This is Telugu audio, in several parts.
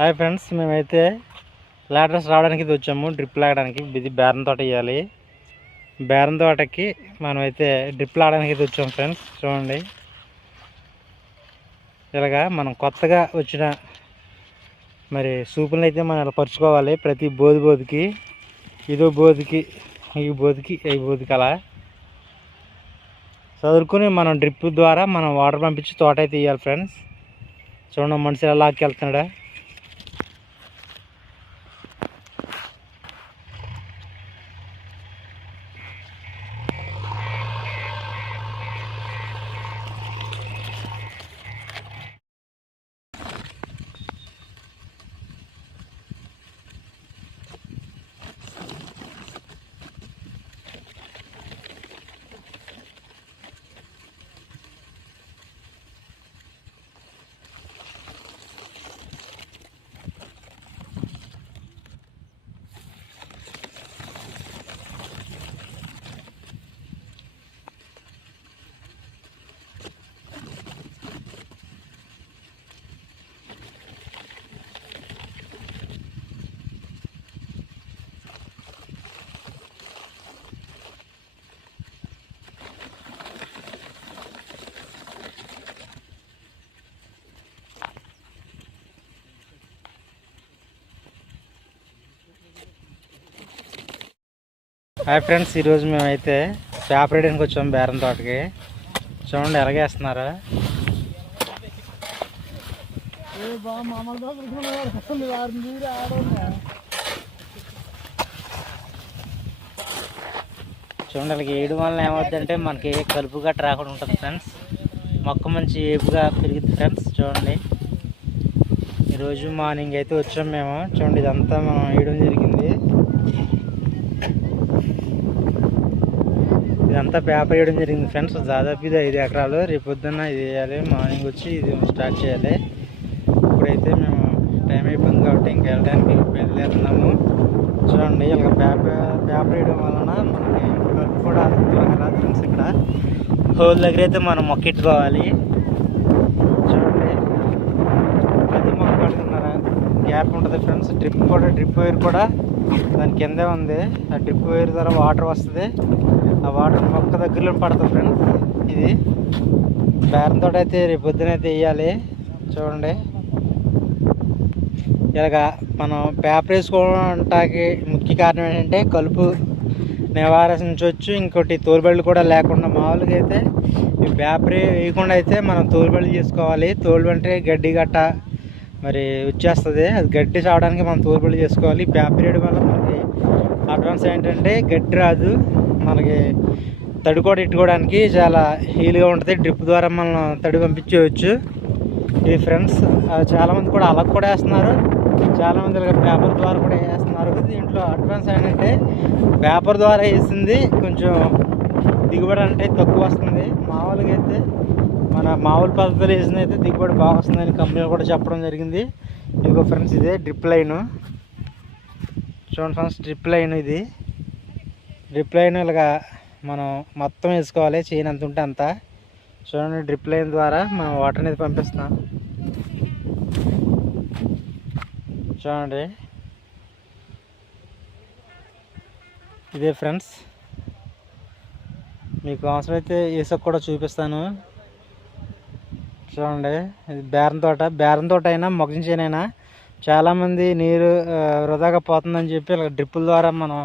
హాయ్ ఫ్రెండ్స్, మేమైతే లాడర్స్ రావడానికి ఇది వచ్చాము. డ్రిప్ లాగడానికి ఇది బేరం తోట వేయాలి. బేరం తోటకి మనమైతే డ్రిప్ లాగడానికి ఇది వచ్చాము ఫ్రెండ్స్. చూడండి, ఇలాగా మనం కొత్తగా వచ్చిన మరి సూపులను అయితే మనం ఇలా పరుచుకోవాలి. ప్రతి బోధికి ఇదో బోధికి ఈ బోధికి అలా చదువుకుని మనం డ్రిప్ ద్వారా మనం వాటర్ పంపించి తోట అయితే వేయాలి ఫ్రెండ్స్. చూడండి, మనిషి ఎలా లాక్కెళ్తున్నాడా. హాయ్ ఫ్రెండ్స్, ఈరోజు మేమైతే పేపర్ వేయడానికి వచ్చాము బేరం తోటకి. చూడండి ఎలాగేస్తున్నారు. చూడండి, అలాగే వేయడం వల్ల ఏమవుతుందంటే మనకి కలుపు గట్ట రాకుండా ఉంటుంది ఫ్రెండ్స్. మొక్క మంచి ఏపుగా పెరుగుతుంది ఫ్రెండ్స్. చూడండి, ఈరోజు మార్నింగ్ అయితే వచ్చాము మేము. చూడండి, ఇదంతా మనం వేయడం జరిగింది. ఇదంతా పేపర్ వేయడం జరిగింది ఫ్రెండ్స్. దాదాపు ఇది 5 ఎకరాలు. రేపు పొద్దున్న ఇది వేయాలి. మార్నింగ్ వచ్చి ఇది స్టార్ట్ చేయాలి. ఇప్పుడైతే మేము టైం అయిపోయింది కాబట్టి ఇంక వెళ్ళడానికి బయలుదేరుతున్నాము. చూడండి, ఇలా పేపర్ వేయడం వలన మనకి కలుపు కూడా త్వరగా రాదు ఫ్రెండ్స్. ఇక్కడ హోల్ దగ్గర అయితే మనం మొక్కెట్టుకోవాలి. చూడండి, ప్రతి మొక్క పడుతున్నారా గ్యాప్ ఉంటుంది ఫ్రెండ్స్. డ్రిప్ వైర్ కూడా దాని కిందే ఉంది. ఆ డ్రిప్ వైర్ ద్వారా వాటర్ వస్తుంది. ఆ వాటర్ మొక్క దగ్గరలో పడుతుంది ఫ్రెండ్స్. ఇది బేరం తోట అయితే రేపు పొద్దున అయితే వేయాలి. చూడండి, ఇలాగా మనం పేపర్ వేసుకోవడానికి ముఖ్య కారణం ఏంటంటే కలుపు నివారించవచ్చు. ఇంకోటి తోలుబళ్ళు కూడా లేకుండా. మామూలుగా అయితే ఈ పేపర్ వేయకుండా అయితే మనం తోలుబళ్ళు చేసుకోవాలి. తోలు అంటే గడ్డి గట్ట మరి వచ్చేస్తుంది. అది గడ్డి చావడానికి మనం తోలుబళ్ళు చేసుకోవాలి. పేపర్ వేయడం వల్ల మనకి అడ్వాన్స్ ఏంటంటే గడ్డి రాదు. మనకి తడి కూడా ఇట్టుకోవడానికి చాలా హీల్గా ఉంటుంది. డ్రిప్ ద్వారా మనం తడి పంపించవచ్చు. ఇది ఫ్రెండ్స్, చాలామంది కూడా అలా కూడా వేస్తున్నారు. చాలామంది పేపర్ ద్వారా కూడా వేస్తున్నారు. దీంట్లో అడ్వాన్స్ ఏంటంటే పేపర్ ద్వారా వేసింది కొంచెం దిగుబడి అంటే తక్కువ వస్తుంది. మామూలుగా అయితే మన మామూలు పద్ధతిలో వేసింది అయితే దిగుబడి బాగా వస్తుందని కంపెనీలు కూడా చెప్పడం జరిగింది. ఇదిగో ఫ్రెండ్స్, ఇదే డ్రిప్ లైను. చూడండి ఫ్రెండ్స్, డ్రిప్ లైన్ ఇది. డ్రిప్ లైన్ ఇలాగా మనం మొత్తం వేసుకోవాలి. చేయని అంత ఉంటే అంత. చూడండి, డ్రిప్ లైన్ ద్వారా మనం వాటర్ అనేది పంపిస్తాం. చూడండి, ఇదే ఫ్రెండ్స్. మీకు అవసరమైతే వేసాక కూడా చూపిస్తాను. చూడండి, ఇది బేరం తోట అయినా మొక్కజొన్న చేనైనా చాలామంది నీరు వృధాగా పోతుందని చెప్పి ఇలా డ్రిప్పుల ద్వారా మనం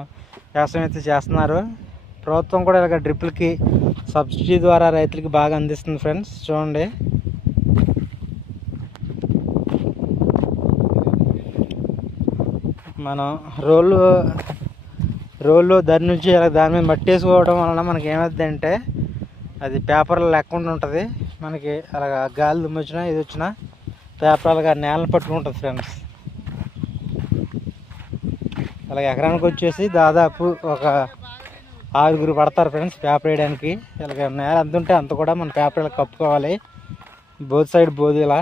వ్యవసాయం అయితే చేస్తున్నారు. ప్రభుత్వం కూడా ఇలాగ డ్రిప్పులకి సబ్సిడీ ద్వారా రైతులకి బాగా అందిస్తుంది ఫ్రెండ్స్. చూడండి, మనం రోళ్ళు దాని నుంచి దాని మీద మట్టి వేసుకోవడం వలన మనకి ఏమవుతుందంటే అది పేపర్లు లేకుండా ఉంటుంది. మనకి అలాగా గాలి దుమ్ము వచ్చినా ఇది వచ్చినా పేపర్ అలాగా నేలను పట్టుకుంటుంది ఫ్రెండ్స్. అలాగే ఎకరానికి వచ్చేసి దాదాపు ఒక 6 పడతారు ఫ్రెండ్స్ పేపర్ వేయడానికి. ఇలాగ నేల ఎంత ఉంటే అంత కూడా మన పేపర్ ఇలా కప్పుకోవాలి. బోత్ సైడ్ ఇలా.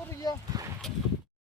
Corría.